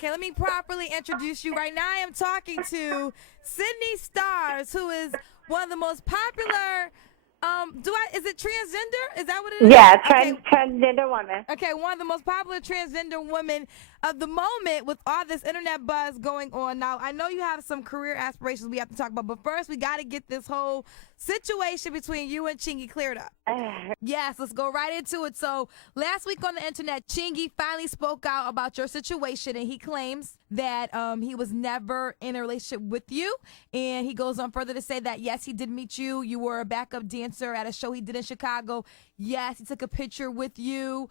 Okay, let me properly introduce you. Right now, I am talking to Sidney Stars, who is one of the most popular. Is it transgender? Is that what it is? Yeah, Okay. transgender woman. Okay, one of the most popular transgender women of the moment with all this internet buzz going on. Now, I know you have some career aspirations we have to talk about, but first we got to get this whole situation between you and Chingy cleared up. Yes, let's go right into it. So, last week on the internet, Chingy finally spoke out about your situation, and he claims that he was never in a relationship with you. And he goes on further to say that, yes, he did meet you. You were a backup dancer at a show he did in Chicago. Yes, he took a picture with you.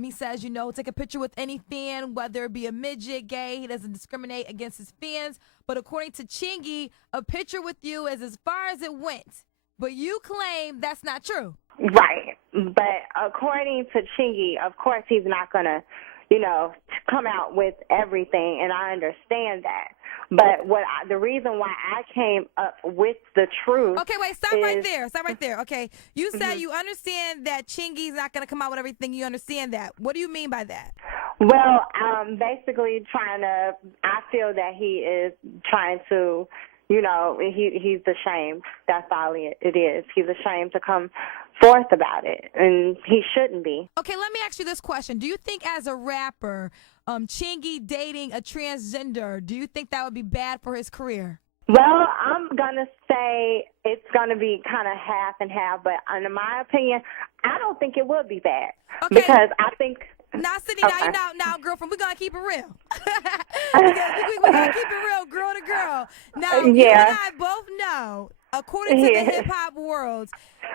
He says, take a picture with any fan, whether it be a midget, gay. He doesn't discriminate against his fans. But according to Chingy, a picture with you is as far as it went. But you claim that's not true. Right. But according to Chingy, of course he's not going to, come out with everything, and I understand that. But the reason why I came up with the truth. Okay, wait, stop right there. Stop right there. Okay, you said you understand that Chingy's not going to come out with everything. You understand that. What do you mean by that? Well, basically I feel that he is trying to, he's ashamed. That's all it is. He's ashamed to come forth about it, and he shouldn't be. Okay, let me ask you this question. Do you think as a rapper, Chingy dating a transgender, do you think that would be bad for his career? Well, I'm going to say it's going to be kind of half and half, but in my opinion, I don't think it would be bad. Okay. Because I think... Now, Sidney, now, girlfriend, we're going to keep it real. we're going to keep it real, girl to girl. Now, you and I both know, according to the hip-hop world,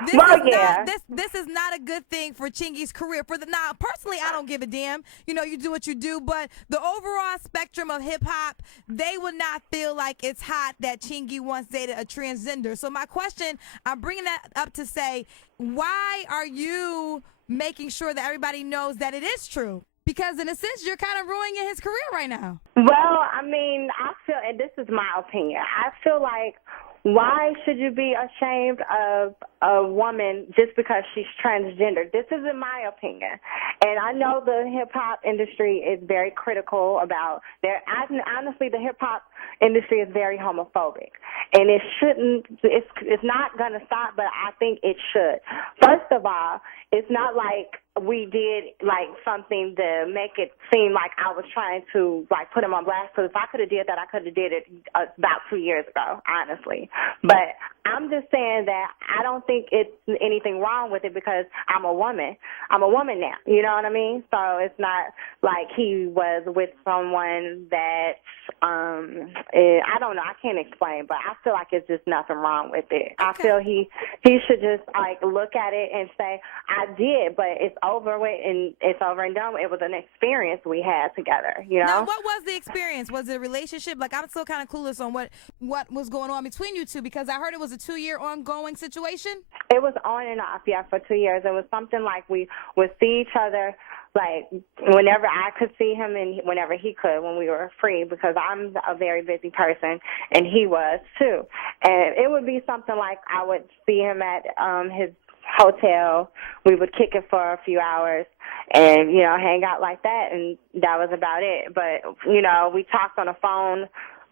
this is not a good thing for Chingy's career. Now, personally, I don't give a damn. You do what you do, but the overall spectrum of hip-hop, they would not feel like it's hot that Chingy once dated a transgender. So my question, I'm bringing that up to say, why are you making sure that everybody knows that it is true? Because in a sense, you're kind of ruining his career right now. Well, I mean, I feel, and this is my opinion, I feel like, why should you be ashamed of a woman just because she's transgender? This is in my opinion. And I know the hip-hop industry is very critical about honestly, the hip-hop industry is very homophobic. And it shouldn't, it's not going to stop, but I think it should. First of all, it's not like we did like something to make it seem like I was trying to like put him on blast. Because if I could have did that, I could have did it about 2 years ago, honestly. But I'm just saying that I don't think it's anything wrong with it because I'm a woman. I'm a woman now. You know what I mean? So it's not like he was with someone that I don't know. I can't explain, but I feel like it's just nothing wrong with it. Okay. I feel he should just like look at it and say, I did, but it's over with and it's over and done with. It was an experience we had together, Now, what was the experience? Was it a relationship? Like, I'm still kind of clueless on what was going on between you two because I heard it was a 2-year ongoing situation. It was on and off, yeah, for 2 years. It was something like we would see each other like whenever I could see him and whenever he could when we were free because I'm a very busy person and he was too. And it would be something like I would see him at his hotel. We would kick it for a few hours and, hang out like that, and that was about it. But, we talked on the phone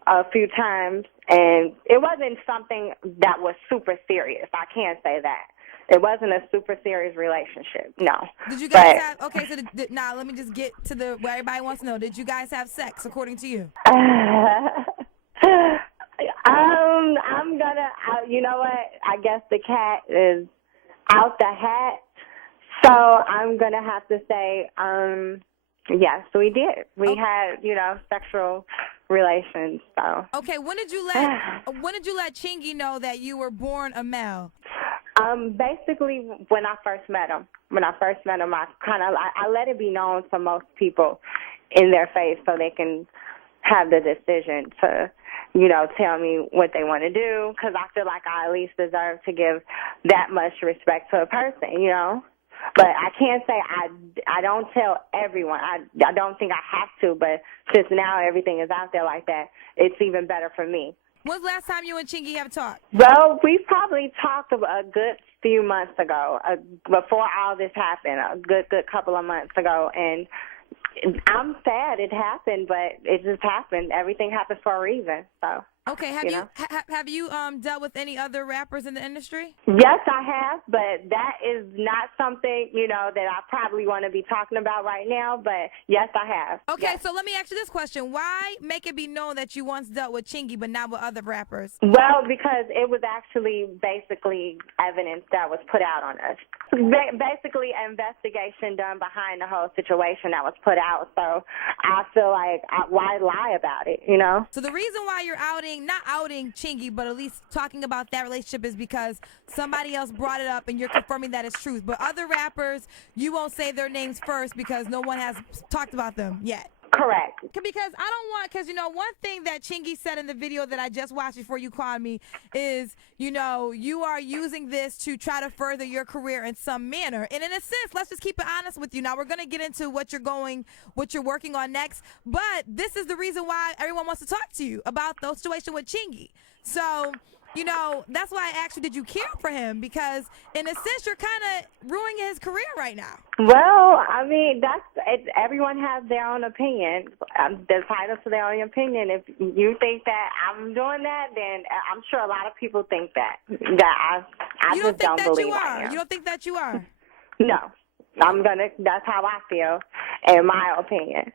a few times, and it wasn't something that was super serious. I can't say that. It wasn't a super serious relationship, no. Did you guys have, okay, so now let me just get to what everybody wants to know. Did you guys have sex, according to you? I'm gonna, you know what, I guess the cat is out the hat, so I'm going to have to say, yes, we did. We had, sexual relations, so. Okay, when did you let Chingy know that you were born a male? Basically, when I first met him. I let it be known to most people in their face so they can have the decision to, tell me what they want to do, because I feel like I at least deserve to give that much respect to a person, But I can't say I don't tell everyone. I don't think I have to, but since now everything is out there like that, it's even better for me. When's the last time you and Chingy have talked? Well, we probably talked a good few months ago, before all this happened, a good couple of months ago, and I'm sad it happened, but it just happened. Everything happens for a reason. So. Okay, have you dealt with any other rappers in the industry? Yes, I have, but that is not something, that I probably want to be talking about right now, but yes, I have. Okay, yes. So let me ask you this question. Why make it be known that you once dealt with Chingy but not with other rappers? Well, because it was actually basically evidence that was put out on us. Basically, an investigation done behind the whole situation that was put out, so I feel like, why lie about it, So the reason why you're not outing Chingy, but at least talking about that relationship is because somebody else brought it up and you're confirming that it's truth. But other rappers, you won't say their names first because no one has talked about them yet. Correct. Because one thing that Chingy said in the video that I just watched before you called me is, you are using this to try to further your career in some manner. And in a sense, let's just keep it honest with you. Now, we're going to get into what you're working on next. But this is the reason why everyone wants to talk to you about the situation with Chingy. So, that's why I asked you, did you care for him? Because in a sense, you're kind of ruining his career right now. Well, I mean, everyone has their own opinion. They're entitled to their own opinion. If you think that I'm doing that, then I'm sure a lot of people think that. I just don't believe I am. You don't think that you are? No. That's how I feel, in my opinion.